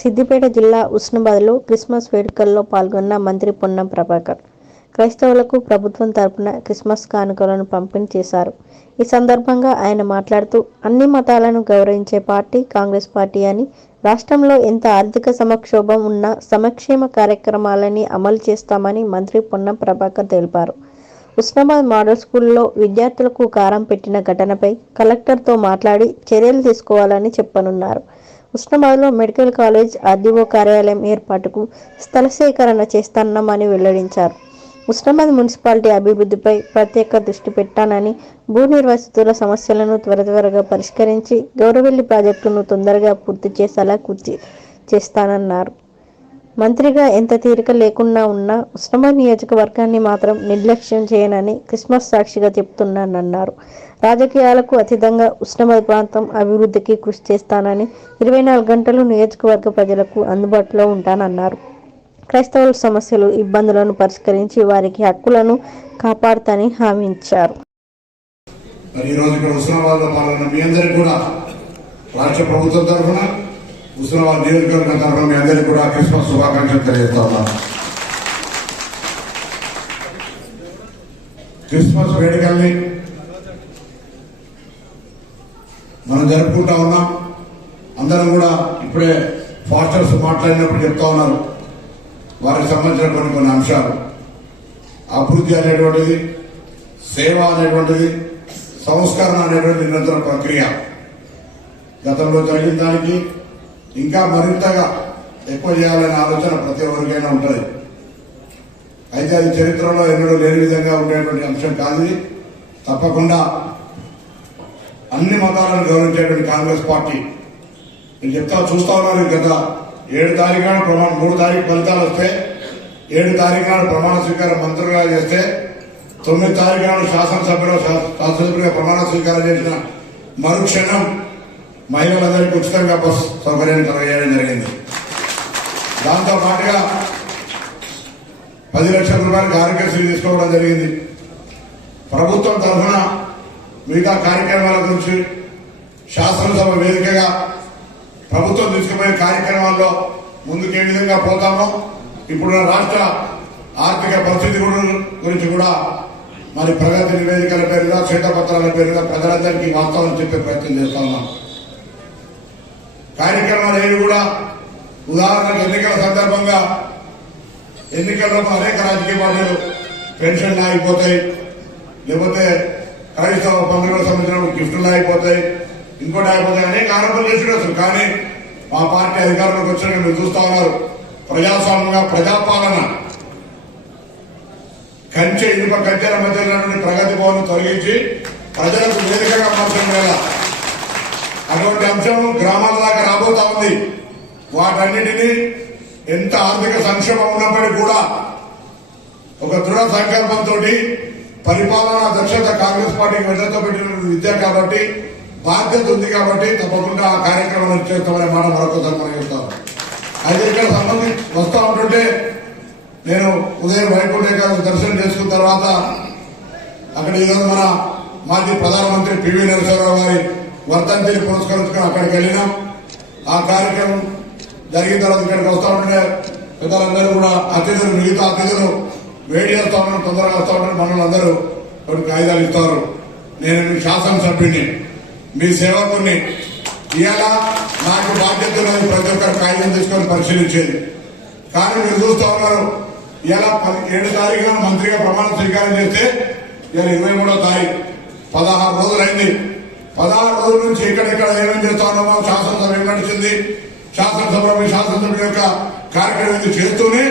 సిద్దిపేట జిల్లా ఉస్నాబాద్లో క్రిస్మస్ వేడుకల్లో పాల్గొన్న మంత్రి పొన్నం ప్రభాకర్ క్రైస్తవులకు ప్రభుత్వం తరపున క్రిస్మస్ కానుకలను పంపిణీ చేశారు. ఈ సందర్భంగా ఆయన మాట్లాడుతూ, అన్ని మతాలను గౌరవించే పార్టీ కాంగ్రెస్ పార్టీ అని, రాష్ట్రంలో ఎంత ఆర్థిక సంక్షోభం ఉన్నా సంక్షేమ కార్యక్రమాలని అమలు చేస్తామని మంత్రి పొన్నం ప్రభాకర్ తెలిపారు. ఉస్నాబాద్ మోడల్ స్కూల్లో విద్యార్థులకు కారం పెట్టిన ఘటనపై కలెక్టర్తో మాట్లాడి చర్యలు తీసుకోవాలని చెప్పనున్నారు. ఉస్నాబాద్లో మెడికల్ కాలేజ్ ఆర్డీఓ కార్యాలయం ఏర్పాటుకు స్థల సేకరణ చేస్తున్నామని వెల్లడించారు. ఉస్నాబాద్ మున్సిపాలిటీ అభివృద్ధిపై ప్రత్యేక దృష్టి పెట్టానని, భూ నిర్వాసితుల సమస్యలను త్వరగా పరిష్కరించి గౌరవెల్లి ప్రాజెక్టును తొందరగా పూర్తి చేసేలా కృషి చేస్తానన్నారు. మంత్రిగా ఎంత తీరిక లేకున్నా ఉన్నా ఉస్నాబాద్ నియోజకవర్గాన్ని మాత్రం నిర్లక్ష్యం చేయనని క్రిస్మస్ సాక్షిగా చెప్తున్నానన్నారు. రాజకీయాలకు అతీతంగా ఉస్నాబాద్ ప్రాంతం అభివృద్ధికి కృషి చేస్తానని, 24 గంటలు నియోజకవర్గ ప్రజలకు అందుబాటులో ఉంటానన్నారు. క్రైస్తవుల సమస్యలు, ఇబ్బందులను పరిష్కరించి వారికి హక్కులను కాపాడుతానని హామీ ఇచ్చారు. రాష్ట్ర ప్రభుత్వం తరఫున ఉస్నాబాద్ నియోజకవర్గం తరఫున మీ అందరికీ కూడా క్రిస్మస్ శుభాకాంక్షలు తెలియజేస్తా ఉన్నాను. క్రిస్మస్ వేడుకల్ని మనం జరుపుకుంటా ఉన్నాం. అందరం కూడా ఇప్పుడే ఫాస్టర్స్ మాట్లాడినప్పుడు చెప్తా ఉన్నారు వారికి సంబంధించిన కొన్ని అంశాలు. అభివృద్ధి అనేటువంటిది, సేవ అనేటువంటిది, సంస్కరణ అనేటువంటిది నిరంతర ప్రక్రియ. గతంలో జరిగిన దానికి ఇంకా మరింతగా ఎక్కువ చేయాలనే ఆలోచన ప్రతి ఒక్కరికైనా ఉంటుంది. అయితే అది చరిత్రలో ఎన్నడూ లేని విధంగా ఉండేటువంటి అంశం కాదు. తప్పకుండా అన్ని మతాలను గౌరవించేటువంటి కాంగ్రెస్ పార్టీ నేను చూస్తా ఉన్నారు. గత 7 తారీఖు నాడు 3 తారీఖు ఫలితాలు వస్తే 7 తారీఖు నాడు ప్రమాణ స్వీకారం మంత్రులుగా చేస్తే 9 తారీఖు నాడు శాసనసభ్యులుగా ప్రమాణ స్వీకారం చేసిన మరుక్షణం మహిళలందరికీ ఉచితంగా బస్ సౌకర్యాన్ని కలగజేయడం జరిగింది. దాంతో పాటుగా 10 లక్షల రూపాయలకు ఆరోగ్యశ్రీ తీసుకోవడం జరిగింది. ప్రభుత్వం తరఫున మిగతా కార్యక్రమాల గురించి శాసనసభ వేదికగా ప్రభుత్వం తీసుకుపోయే కార్యక్రమాల్లో ముందుకు ఏ విధంగా పోతామో, ఇప్పుడున్న రాష్ట్ర ఆర్థిక పరిస్థితి గురించి కూడా మరి ప్రగతి నివేదికల పేరుగా, శ్వేతపత్రాల పేరుగా ప్రజలందరికీ వాస్తవం చెప్పే ప్రయత్నం చేస్తా ఉన్నాం. కార్యక్రమాలు ఏవి కూడా ఉదాహరణకు ఎన్నికల సందర్భంగా ఎన్నికల్లో అనేక రాజకీయ పార్టీలు పెన్షన్లు ఆగిపోతాయి, లేకపోతే క్రైస్తవ పండుగలకు సంబంధించిన గిఫ్టులు ఆగిపోతాయి, ఇంకోటి ఆగిపోతాయి, అనేక ఆరోపణలు చేసి కానీ మా పార్టీ అధికారంలోకి వచ్చినట్టు మీరు చూస్తా ఉన్నారు. ప్రజాస్వామ్యంగా ప్రజాపాలన ఇనుప కంచెల మధ్య ప్రగతి భవన్ తొలగించి ప్రజలకు వేదికగా మార్చడం వల్ల అటువంటి అంశం గ్రామాల దాకా రాబోతా ఉంది. వాటన్నిటినీ ఎంత ఆర్థిక సంక్షేమం ఉన్నప్పటికీ కూడా ఒక దృఢ సంకల్పంతో పరిపాలనా దక్షత కాంగ్రెస్ పార్టీకి వెళ్లతో పెట్టిన విద్య కాబట్టి, బాధ్యత ఉంది కాబట్టి తప్పకుండా ఆ కార్యక్రమం చేస్తామనే మాట మరొకసారి మనం చెప్తాను. అయితే ఇక్కడ సంబంధించి వస్తా ఉంటుంటే నేను ఉదయం వైకుంఠ ఏకాదశి దర్శనం చేసుకున్న తర్వాత అక్కడ ఈరోజు మన మాజీ ప్రధానమంత్రి పివి నరసింహారావు గారి వర్ధంతిని పురస్కరించుకుని అక్కడికి వెళ్ళినాం. ఆ కార్యక్రమం జరిగిన తర్వాత ఇక్కడికి వస్తా ఉంటే పెద్దలందరూ కూడా అతిథులు, మిగతా అతిథులు వేడి చేస్తా ఉన్నారు, తొందరగా వస్తా ఉంటారు. మనల్ని కొన్ని కాగితాలు ఇస్తారు. నేను మీ శాసనసభ్యుని, మీ సేవకుని, ఇలా నాకు బాధ్యత ఉన్నది ప్రతి ఒక్కరు కాగితం తీసుకొని పరిశీలించేది. కానీ మీరు చూస్తా ఉన్నారు, ఇలా 7 తారీఖున మంత్రిగా ప్రమాణ స్వీకారం చేస్తే ఇలా 23వ తారీఖు 16 రోజులైంది. 16 రోజుల నుంచి ఎక్కడెక్కడ ఏమేం చేస్తా ఉన్నామో, శాసనసభ ఏం నడిచింది, శాసనసభలో మీ శాసనసభ్యుల యొక్క కార్యక్రమం చేస్తూనే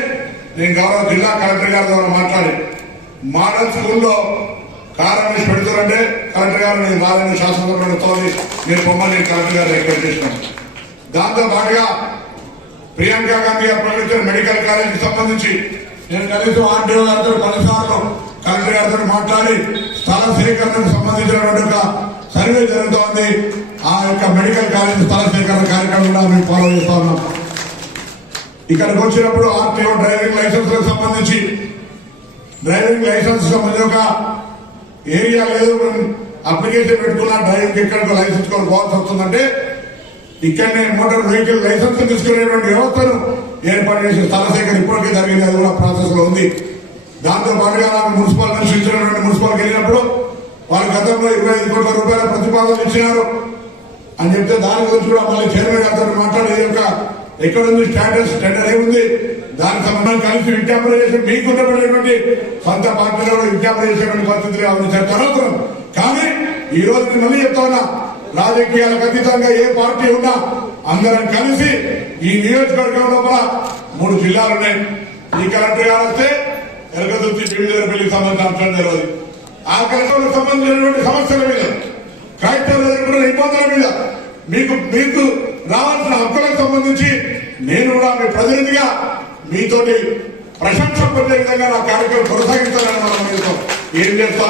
నేను గౌరవ జిల్లా కలెక్టర్ గారి ద్వారా మాట్లాడి మోడల్ స్కూల్లో కారం వేసి పెడుతున్నారంటే కలెక్టర్ గారు నేను రాలని శాసనసభలో నేను పొమ్మని కలెక్టర్ గారు రిక్వెస్ట్ చేసినాను. దాంతో పాటుగా ప్రియాంక గాంధీ గారు ప్రకటించిన మెడికల్ కాలేజీకి సంబంధించి నేను కనీసం ఆర్డీఓ గారితో కొన్నిసార్లు కలెక్టర్ గారితో మాట్లాడి స్థల సేకరణకు సంబంధించినటువంటి ఒక సర్వే జరుగుతోంది. ఆ యొక్క మెడికల్ కాలేజ్ స్థల సేకరణ కార్యక్రమం కూడా మేము ఫాలో చేస్తా ఉన్నాం. ఇక్కడికి వచ్చినప్పుడు ఆర్టీఓ డ్రైవింగ్ లైసెన్స్ సంబంధించి ఒక ఏరియా లేదు, అప్లికేషన్ పెట్టుకున్నా డ్రైవింగ్ ఎక్కడికి లైసెన్స్ పోవాల్సి వస్తుందంటే ఇక్కడనే మోటార్ వెహికల్ లైసెన్స్ తీసుకునేటువంటి వ్యవస్థను ఏర్పాటు చేసి స్థల సేకరణ ఇప్పటికే జరిగింది, అది కూడా ప్రాసెస్ లో ఉంది. దాంతో పాటుగా నాకు మున్సిపల్ నుంచి ఇచ్చినటువంటి మున్సిపల్కి వెళ్ళినప్పుడు వారు గతంలో 25 కోట్ల రూపాయల ప్రతిపాదన ఇచ్చినారు అని చెప్తే దాని గురించి కూడా మళ్ళీ చైర్మన్ గారితో మాట్లాడి ఎక్కడుంది స్టాటస్ టెండర్ ఏముంది దానికి సంబంధం కలిసి విజ్ఞాపన చేసి మీకు ఉండబడేటువంటి సొంత పార్టీలో విజ్ఞాపన చేసేటువంటి పరిస్థితులు అవన్నీ జరుగుతున్నాం. కానీ ఈ రోజు మళ్ళీ చెప్తా ఉన్నా, రాజకీయాలకు అతీతంగా ఏ పార్టీ ఉన్నా అందరం కలిసి ఈ నియోజకవర్గం లోపల 3 జిల్లాలు ఉన్నాయి. ఈ కలెక్టర్ గారు వస్తే ఎరగదుర్తి పెళ్లికి సంబంధించిన అంశం తెలియదు. ఆ కలెక్టర్లకు సంబంధించినటువంటి సమస్యల మీద, క్రైస్తవులు ఎదుర్కొన్న ఇబ్బందుల మీద, మీకు రావాల్సిన హక్కులకు సంబంధించి నేను కూడా మీ ప్రతినిధిగా మీతోటి ప్రశంస పొందే విధంగా నా కార్యక్రమం కొనసాగిస్తానని మనం మీతో ఏం చేస్తా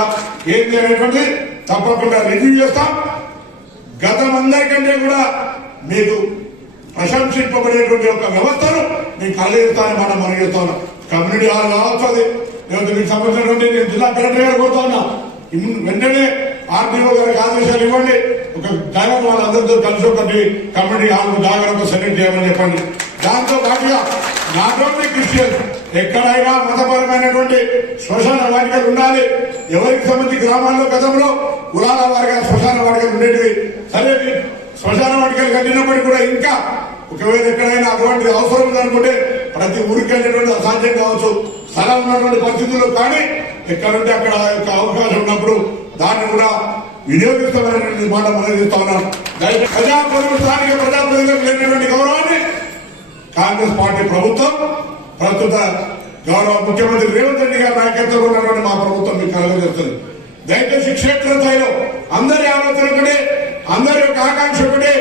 ఏం చేయనటువంటి తప్పకుండా రివ్యూ చేస్తాం. గతమందరికంటే కూడా మీకు ప్రశంసింపబడేటువంటి ఒక వ్యవస్థను మీకు కలిగిస్తానని మనం చేస్తా ఉన్నాం. కమ్యూనిటీ హాల్ కావచ్చు, అది లేకపోతే మీకు సంబంధించినటువంటి నేను జిల్లా కలెక్టర్ గారు కోరుతా ఉన్నా, వెంటనే ఆర్డీఓ గారికి ఆదేశాలు ఇవ్వండి, ఒక జాగ్రత్త వాళ్ళందరితో కలిసి ఒకటి కమ్యూనిటీ హాల్ జాగ్రత్త సెలెక్ట్ చేయమని చెప్పండి. దాంతో పాటుగా నాట్ ఓన్లీ క్రిస్టియన్, ఎక్కడైనా మతపరమైనటువంటి శ్మశాన వాటికలు ఉండాలి. ఎవరికి సంబంధించి గ్రామాల్లో గతంలో కులాల వారిగా శ్మశాన వాటికలు ఉండేటివి. సరే, శ్మశాన వాటికలు కట్టినప్పటికీ కూడా ఇంకా ఒకవేళ ఎక్కడైనా అటువంటి అవసరం ఉందనుకుంటే ప్రతి ఊరికి వెళ్ళేటువంటి అసాధ్యం కావచ్చు, స్థలం ఉన్నటువంటి పరిస్థితుల్లో, కానీ ఎక్కడుంటే అక్కడ అవకాశం ఉన్నప్పుడు దాన్ని కూడా వినియోగిస్తామనేటువంటి మాట మనం చేస్తా ఉన్నాం. ప్రజాప్రభుత్వ స్థానిక ప్రజాప్రతినిధులకు లేనటువంటి గౌరవాన్ని కాంగ్రెస్ పార్టీ ప్రభుత్వం, ప్రస్తుత గౌరవ ముఖ్యమంత్రి రేవంత్ రెడ్డి గారి నాయకత్వంలో ఉన్నటువంటి మా ప్రభుత్వం మీకు కలగజేస్తుంది. దయచేసి క్షేత్ర స్థాయిలో అందరి ఆలోచన ఒకటే, అందరి యొక్క ఆకాంక్ష ఒకటే,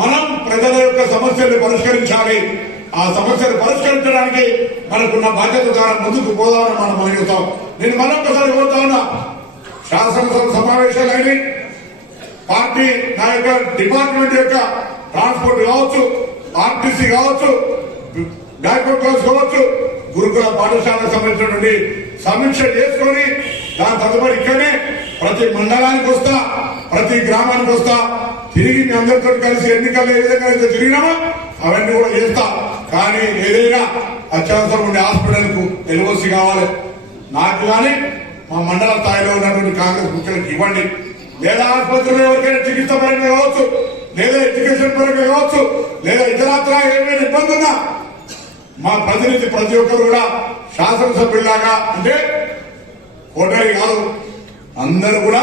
మనం ప్రజల యొక్క సమస్యలు పరిష్కరించాలి. ఆ సమస్యలు పరిష్కరించడానికి మనకున్న బాధ్యత ద్వారా ముందుకు పోదామని మనం మనగిస్తాం. నేను మరొకసారి కోరుతా ఉన్నా, శాసనసభ సమావేశాలైన పార్టీ నా యొక్క డిపార్ట్మెంట్ యొక్క ట్రాన్స్పోర్ట్ కావచ్చు, ఆర్టీసీ కావచ్చు, బ్యాక్వర్డ్ క్లాస్ కావచ్చు, గురుకుల పాఠశాలకు సంబంధించినటువంటి సమీక్ష చేసుకొని దాని తదుపరి ఇక్కడనే ప్రతి మండలానికి వస్తా, ప్రతి గ్రామానికి వస్తా, తిరిగి మీ అందరితో కలిసి ఎన్నికలు ఏ విధంగా అయితే తిరిగినామో అవన్నీ కూడా చేస్తా. కానీ ఏదైనా అత్యవసరం ఉండే హాస్పిటల్ కు ఎల్ఓసి కావాలి నాకు, కానీ మా మండల స్థాయిలో ఉన్నటువంటి కాంగ్రెస్ ముఖ్యులకు ఇవ్వండి. లేదా ఆసుపత్రిలో ఎవరికైనా చికిత్స పరంగా కావచ్చు, లేదా ఎడ్యుకేషన్ పరంగా కావచ్చు, లేదా ఇతరత్రా ఏమైనా ఇబ్బంది ఉన్నా మా ప్రతినిధి ప్రతి ఒక్కరు కూడా శాసనసభ్యులాగా, అంటే కోటరీ కాదు, అందరూ కూడా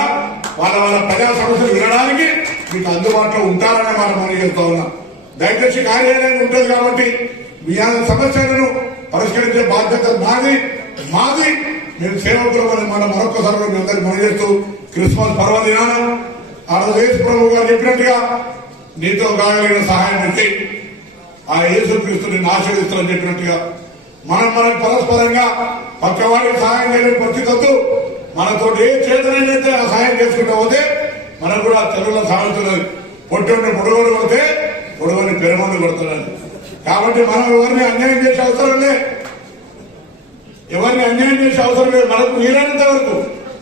వాళ్ళ వాళ్ళ ప్రజా సమస్యలు వినడానికి మీకు అందుబాటులో ఉంటారని మనం చేస్తా ఉన్నాం. దయచేసి కార్యాలయం ఉంటుంది కాబట్టి మీ సమస్యలను పరిష్కరించే బాధ్యత మాది. మేము సేవకులు మనం మరొకసారి మీ అందరికి మనం చేస్తూ క్రిస్మస్ పర్వదినాన ఆ రోజు యేసు ప్రభు గారు చెప్పినట్టుగా నీతో కాగలిగిన సహాయం అంటే ఆ యేసు క్రీస్తుని ఆశీర్వదిస్తారని చెప్పినట్టుగా మనం పరస్పరంగా పక్కవాడికి సహాయం చేయడం పరిస్థితి, మనతో ఏ చేతనైతే ఆ సహాయం చేసుకుంటూ పోతే మనకు కూడా తెలుగులో సాగుతున్నది, పొట్టుని పొడవలు కొడితే పొడవని పెరుమందు కొడుతున్నది. కాబట్టి మనం ఎవరిని అన్యాయం చేసే అవసరం లేదు, మనకు వీలైనంత వరకు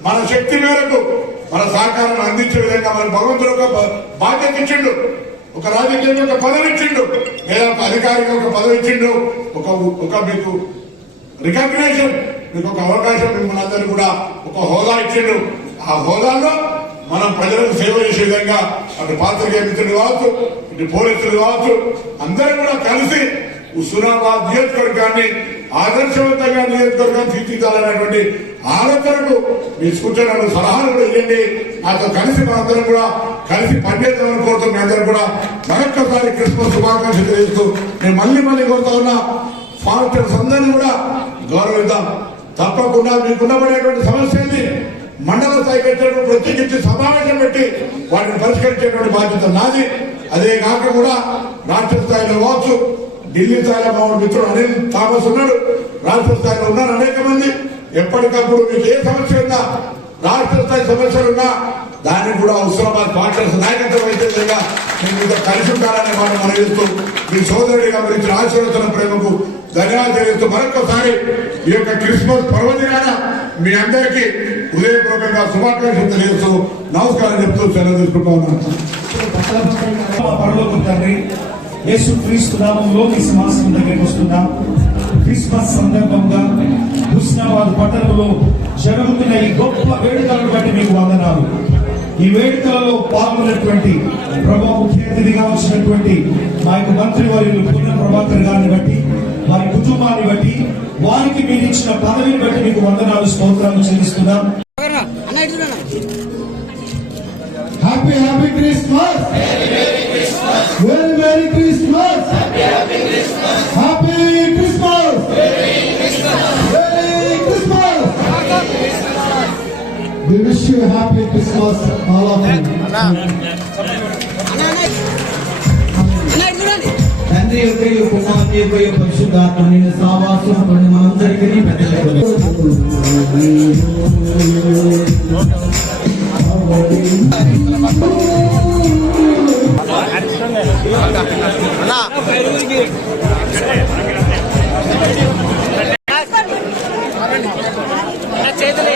మన శక్తి మేరకు మన సహకారాన్ని అందించే విధంగా మన భగవంతుడు ఒక బాధ్యత ఇచ్చిండు, ఒక రాజకీయంగా ఒక పదవి ఇచ్చిండు, లేదా ఒక అధికారిగా ఒక పదవి ఇచ్చిండు, ఒక మీకు రికగ్నేషన్, మీకు ఒక అవకాశం, మిమ్మల్ని అందరినీ కూడా ఒక హోదా ఇచ్చిండు. ఆ హోదాలో మనం ప్రజలకు సేవ చేసే విధంగా అటు పాత్రికేయ మిత్రులు కావచ్చు, ఇటు పోలీసులు కావచ్చు, అందరూ కూడా కలిసి హుస్నాబాద్ నియోజకవర్గాన్ని ఆదర్శవంతంగా నియోజకవర్గాన్ని తీర్చిదిద్దాలనేటువంటి ఆలోచనకు మీ సూచనలు సలహాలు కూడా ఇవ్వండి. నాతో కలిసి మనందరం కూడా కలిసి పనిచేద్దామని కోరుతూ మీ అందరూ కూడా మరొక్కసారి క్రిస్మస్ శుభాకాంక్షలు తెలియజేస్తూ నేను మళ్ళీ కోరుతా ఉన్నా, ఫారెస్టర్స్ అందరినీ కూడా గౌరవిద్దాం. తప్పకుండా మీకున్నబడేటువంటి సమస్యల్ని మండల స్థాయికి వచ్చేటువంటి ప్రత్యేకించి సమావేశం పెట్టి వాటిని పరిష్కరించేటువంటి బాధ్యత నాది. అదే కాక కూడా రాష్ట్ర స్థాయిలో కావచ్చు, ఢిల్లీ స్థాయిలో మా మిత్రుడు అనిల్ థామస్ ఉన్నాడు, రాష్ట్ర స్థాయిలో ఉన్నారు అనేక మంది. ఎప్పటికప్పుడు మీకు ఏ సమస్య ఉన్నా, రాష్ట్ర స్థాయి సమస్యలు ఉన్నా దాన్ని కూడా హుస్నాబాద్ పార్టీస్ నాయకత్వం అయితే విధంగా నేను మీతో కలిసి ఉంటారని వాటిని మనం చేస్తూ మీ సోదరుడిగా మీరు ఆశీర్వచన ప్రేమకు ధన్యవాదాలు తెలియజేస్తూ మరొకసారి ఈ యొక్క క్రిస్మస్ పర్వదినాన మీ అందరికీ హృదయపూర్వకంగా శుభాకాంక్షలు తెలియజేస్తూ నమస్కారం చెప్తూ సెలవు తీసుకుంటా ఉన్నాను. మా పరలోకపు తండ్రి, యేసు క్రీస్తు నామములో మీ సింహాసనం దగ్గరికి వస్తున్నాం. క్రిస్మస్ సందర్భంగా హుస్నాబాద్ పట్టణంలో జరుగుతున్న ఈ గొప్ప వేడుకలను బట్టి మీకు వందనాలు. ఈ వేడుకలలో పాల్గొన్నటువంటి ప్రభు ముఖ్య అతిథిగా వచ్చినటువంటి మా యొక్క మంత్రివర్యులు పుణ్య ప్రభాకర్ గారిని బట్టి, వారి కుటుంబాన్ని బట్టి, వారికి మీరు ఇచ్చిన పదవిని బట్టి మీకు వందనాలు, స్తోత్రాలు చెల్లిస్తున్నాం. Happy happy Christmas, very very Christmas, happy Christmas, very Christmas. We wish you a happy Christmas, all of you. తండ్రి యొక్క కుమార్తె యొక్క పరిశుద్ధాత్మ నిన్ను సావాసం కొన్ని మనందరికీ పెద్దలకు చేతులు